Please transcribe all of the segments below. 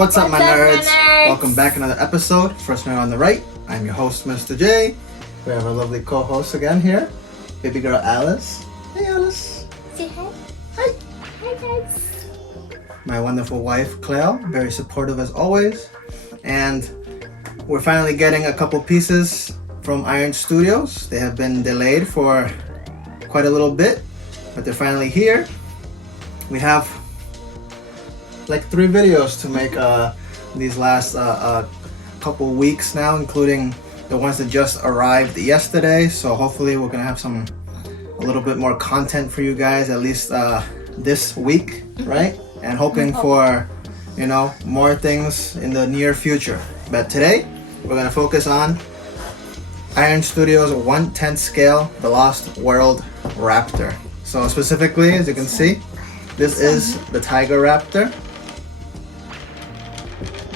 What's up, my nerds? Welcome back to another episode. First man on the right, I'm your host, Mr. J. We have our lovely co-host again here, baby girl Alice. Hey, Alice. Say hi. Hi. Hi, guys. My wonderful wife, Cleo, very supportive as always. And we're finally getting a couple pieces from Iron Studios. They have been delayed for quite a little bit, but they're finally here. We have like 3 videos to make these last couple weeks now, including the ones that just arrived yesterday. So hopefully we're gonna have a little bit more content for you guys, at least this week, right? And hoping for, you know, more things in the near future. But today we're gonna focus on Iron Studios 1/10 scale The Lost World Raptor. So specifically, as you can see, this is the Tiger Raptor.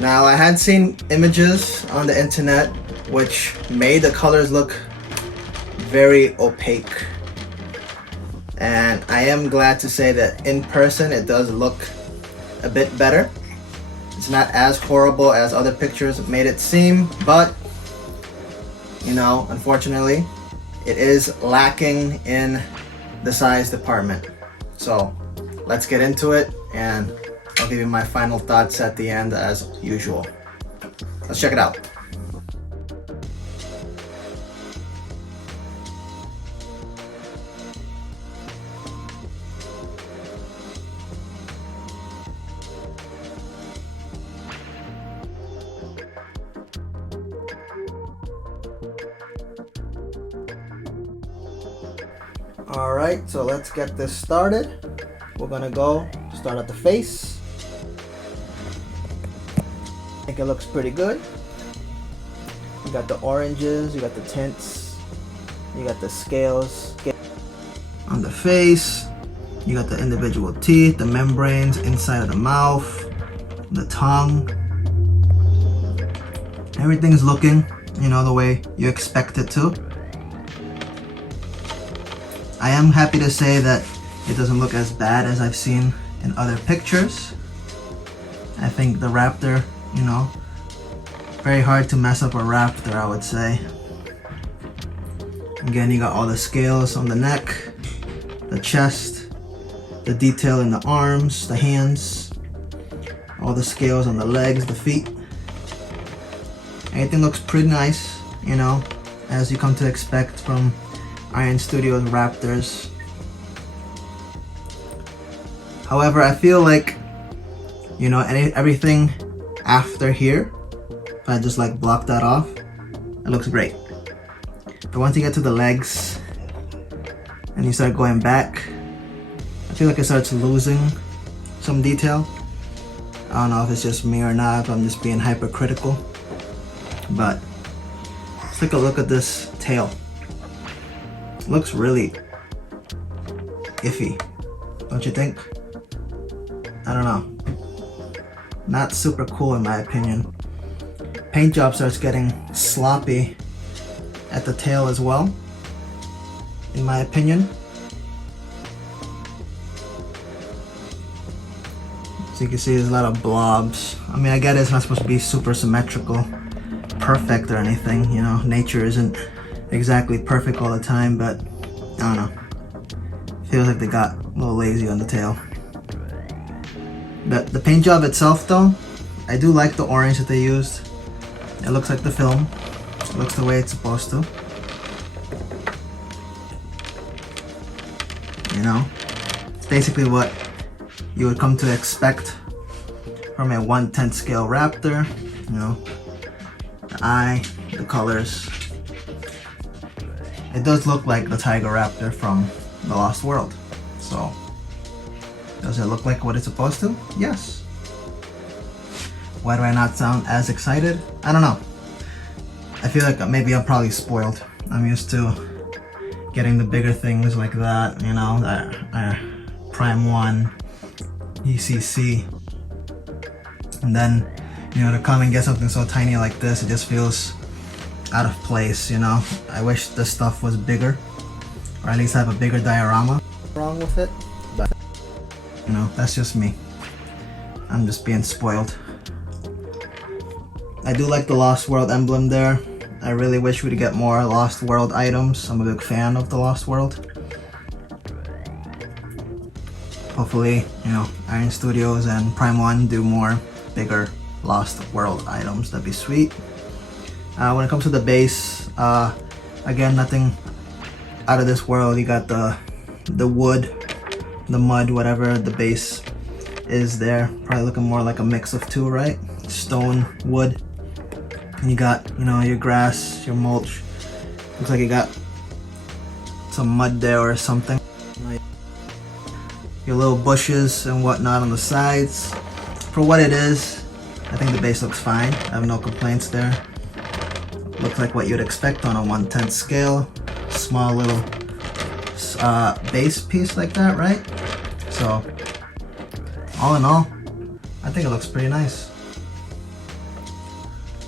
Now, I had seen images on the internet which made the colors look very opaque, and I am glad to say that in person it does look a bit better. It's not as horrible as other pictures made it seem, but you know, unfortunately it is lacking in the size department. So let's get into it, and I'll give you my final thoughts at the end as usual. Let's check it out. Alright, so let's get this started. We're gonna start at the face. I think it looks pretty good. You got the oranges, you got the tints, you got the scales on the face, you got the individual teeth, the membranes inside of the mouth, the tongue. Everything's looking, you know, the way you expect it to. I am happy to say that it doesn't look as bad as I've seen in other pictures. I think the Raptor, you know, very hard to mess up a Raptor, I would say. Again, you got all the scales on the neck, the chest, the detail in the arms, the hands, all the scales on the legs, the feet. Everything looks pretty nice, you know, as you come to expect from Iron Studios Raptors. However, I feel like, you know, everything after here, if I just like block that off, it looks great. But once you get to the legs and you start going back, I feel like it starts losing some detail. I don't know if it's just me or not, if I'm just being hypercritical. But let's take a look at this tail. It looks really iffy, don't you think? I don't know. Not super cool in my opinion. Paint job starts getting sloppy at the tail as well, in my opinion. So you can see there's a lot of blobs. I mean, I get it's not supposed to be super symmetrical, perfect or anything, you know. Nature isn't exactly perfect all the time, but I don't know. Feels like they got a little lazy on the tail. But the paint job itself though, I do like the orange that they used. It looks like the film. It looks the way it's supposed to. You know, it's basically what you would come to expect from a 1/10 scale Raptor. You know, the eye, the colors. It does look like the Tiger Raptor from The Lost World. So, does it look like what it's supposed to? Yes. Why do I not sound as excited? I don't know. I feel like maybe I'm probably spoiled. I'm used to getting the bigger things like that, you know, Prime 1, ECC. And then, you know, to come and get something so tiny like this, it just feels out of place, you know. I wish this stuff was bigger, or at least have a bigger diorama. Wrong with it, but you know, that's just me. I'm just being spoiled. I do like the Lost World emblem there. I really wish we'd get more Lost World items. I'm a big fan of the Lost World. Hopefully, you know, Iron Studios and Prime 1 do more bigger Lost World items. That'd be sweet. When it comes to the base, again, nothing out of this world. You got the wood, the mud, whatever the base is there. Probably looking more like a mix of two, right? Stone, wood. And you got, you know, your grass, your mulch. Looks like you got some mud there or something. Your little bushes and whatnot on the sides. For what it is, I think the base looks fine. I have no complaints there. Looks like what you'd expect on a 1/10 scale. Small little base piece like that, right? So, all in all, I think it looks pretty nice.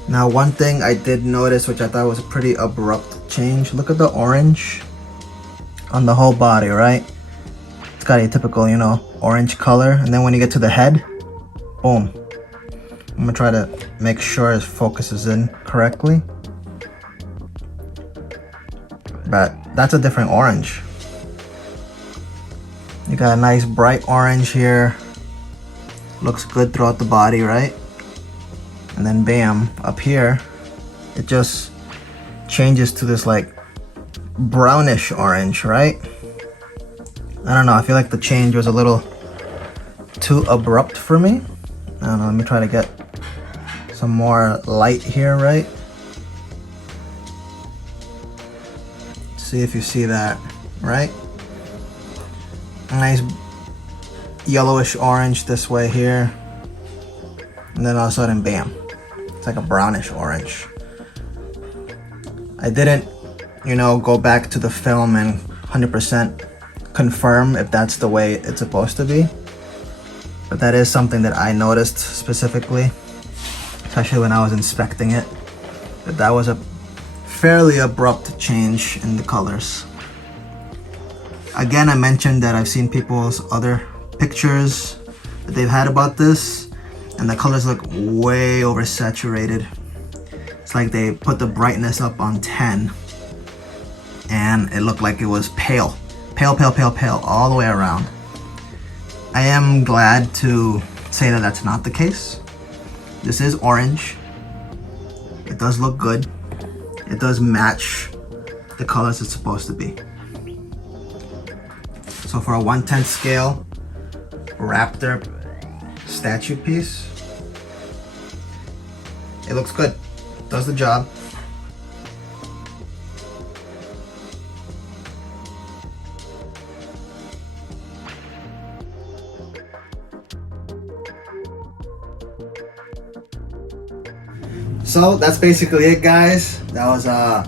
Now, one thing I did notice, which I thought was a pretty abrupt change. Look at the orange on the whole body, right? It's got a typical, you know, orange color. And then when you get to the head, boom. I'm gonna try to make sure it focuses in correctly. But that's a different orange. You got a nice bright orange here. Looks good throughout the body, right? And then bam, up here, it just changes to this like brownish orange, right? I don't know, I feel like the change was a little too abrupt for me. I don't know, let me try to get some more light here, right? See if you see that, right? A nice yellowish orange this way here. And then all of a sudden, bam. It's like a brownish orange. I didn't, you know, go back to the film and 100% confirm if that's the way it's supposed to be. But that is something that I noticed specifically, especially when I was inspecting it, that was a fairly abrupt change in the colors. Again, I mentioned that I've seen people's other pictures that they've had about this, and the colors look way oversaturated. It's like they put the brightness up on 10 and it looked like it was pale, all the way around. I am glad to say that that's not the case. This is orange. It does look good. It does match the colors it's supposed to be. So for a 1/10 scale raptor statue piece, it looks good. Does the job. So that's basically it, guys. That was a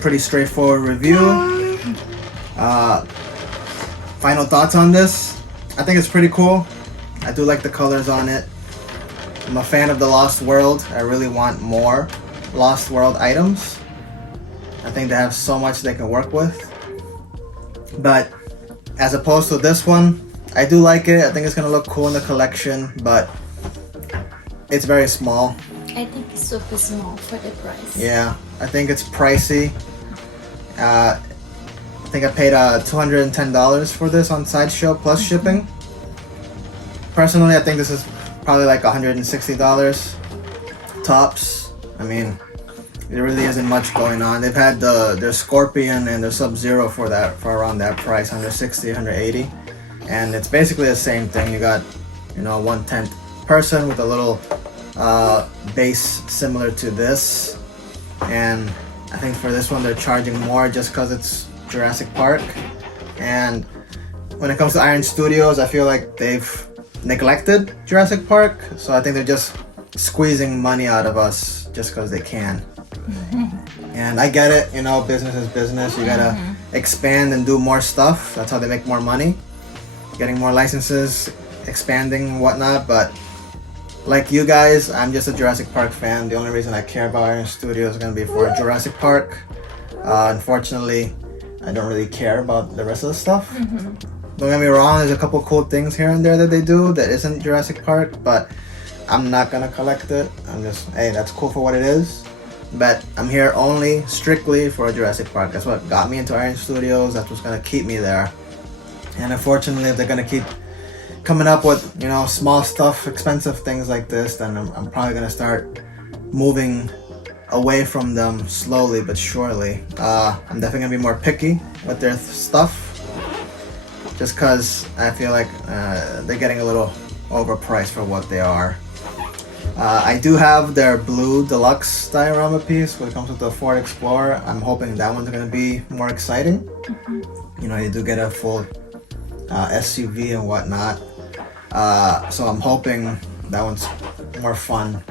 pretty straightforward review. Final thoughts on this. I think it's pretty cool. I do like the colors on it. I'm a fan of the Lost World. I really want more Lost World items. I think they have so much they can work with. But as opposed to this one, I do like it. I think it's gonna look cool in the collection, but it's very small. I think it's super small for the price. Yeah, I think it's pricey. I think I paid $210 for this on Sideshow plus shipping. Personally, I think this is probably like $160 tops. I mean, there really isn't much going on. They've had their Scorpion and their Sub-Zero for around that price, 160, 180, and it's basically the same thing. You got, you know, 1/10 person with a little base similar to this, and I think for this one they're charging more just because it's Jurassic Park. And when it comes to Iron Studios, I feel like they've neglected Jurassic Park, so I think they're just squeezing money out of us just because they can. And I get it, you know, business is business. You gotta expand and do more stuff. That's how they make more money, getting more licenses, expanding, whatnot. But like you guys, I'm just a Jurassic Park fan. The only reason I care about Iron Studios is gonna be for Jurassic Park. Unfortunately, I don't really care about the rest of the stuff. Don't get me wrong, there's a couple cool things here and there that they do that isn't Jurassic Park, but I'm not gonna collect it. I'm just, hey, that's cool for what it is. But I'm here only strictly for a Jurassic Park. That's what got me into Iron Studios. That's what's gonna keep me there. And unfortunately, if they're gonna keep coming up with, you know, small stuff, expensive things like this, then I'm probably gonna start moving away from them slowly but surely. I'm definitely gonna be more picky with their stuff, just because I feel like they're getting a little overpriced for what they are. I do have their blue Deluxe diorama piece when it comes with the Ford Explorer. I'm hoping that one's gonna be more exciting. You know, you do get a full SUV and whatnot. So I'm hoping that one's more fun.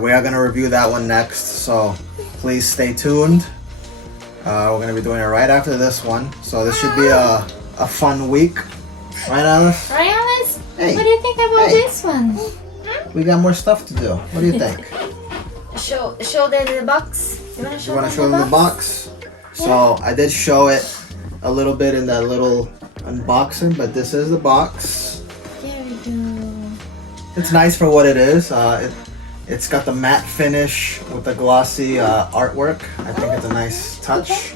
We are gonna review that one next, so please stay tuned. We're gonna be doing it right after this one, so this should be a fun week, right, Alice? Right, Alice? Hey. What do you think about this one? We got more stuff to do. What do you think? Show them the box. You wanna show, them the box? So I did show it a little bit in that little unboxing, but this is the box. Here we go. It's nice for what it is. It's got the matte finish with the glossy artwork. I think it's a nice touch.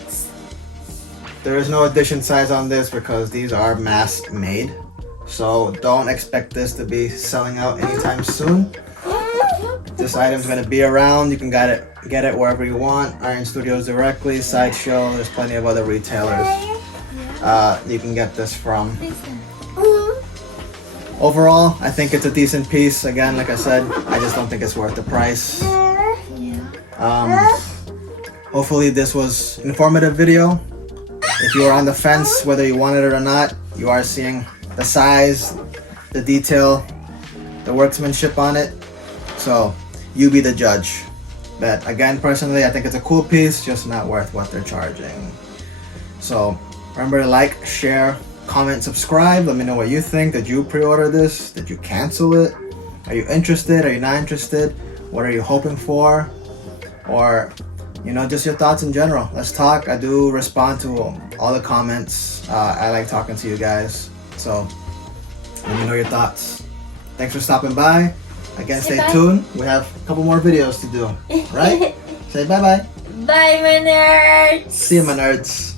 There is no edition size on this because these are mass made. So don't expect this to be selling out anytime soon. This item's gonna be around. You can get it wherever you want. Iron Studios directly, Sideshow. There's plenty of other retailers you can get this from. Overall, I think it's a decent piece. Again, like I said, I just don't think it's worth the price. Hopefully this was an informative video. If you are on the fence, whether you wanted it or not, you are seeing the size, the detail, the workmanship on it. So you be the judge. But again, personally, I think it's a cool piece, just not worth what they're charging. So remember to like, share, comment, subscribe. Let me know what you think. Did you pre-order this? Did you cancel it? Are you interested? Are you not interested? What are you hoping for? Or, you know, just your thoughts in general. Let's talk. I do respond to all the comments. I like talking to you guys. So let me know your thoughts. Thanks for stopping by. Again, stay tuned. We have a couple more videos to do. Right? Say bye-bye. Bye, my nerds. See you, my nerds.